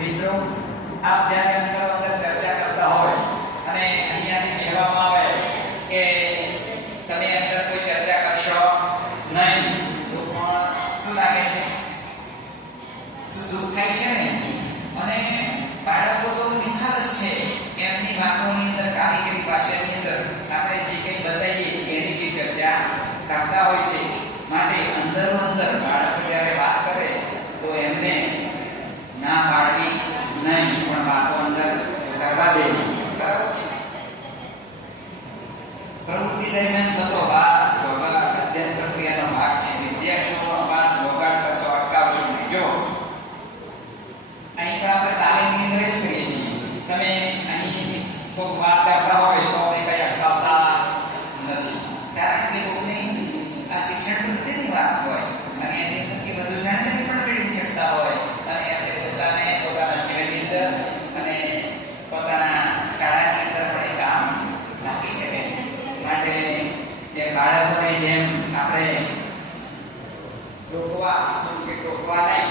મિત્રો આપ જ્યારે અંદર ચર્ચા કરતા હોય અને અહીંયાથી કહેવામાં આવે કે તમે અંદર કોઈ ચર્ચા કરશો નહીં તો પણ શું લાગે છે? શું દુઃખ થાય છે ને? અને બાળકો તો નિખાલસ છે, એમની વાતોની અંદર કારીગરી ભાષાની અંદર આપણે જે કંઈ બતાવીએ એની જે ચર્ચા કરતા હોય છે. માટે અંદરો અંદર બાળકો જ્યારે વાત કરે તો એમને ના પાડવી નહીં, પણ વાતો અંદર કરવા દેવી. બરાબર છે? પ્રવૃત્તિ દરમિયાન થતો વાત વગાડ અધ્યયન પ્રક્રિયાનો ભાગ છે. વિદ્યાર્થીઓનો અવાજ વગાડ કરતો અટકાવજો નહીં. જો અહીં પણ આપણે તાલીમની અંદર જ કરીએ છીએ. તમે અહીં કોઈ વાત કરતા હોય તો આપણે કઈ અટકાવતા નથી, કારણ કે કોઈને આ શિક્ષણ પદ્ધતિની વાત હોય અને એની અંદર કે બધું જાણકારી પણ મેળવી શકતા હોય અને આપણે પોતાના જીવનની અંદર અને પોતાના શાળાની અંદર પણ એ કામ લાગી શકે છે. માટે એ બાળકોને જેમ આપણે ટોકવા નહીં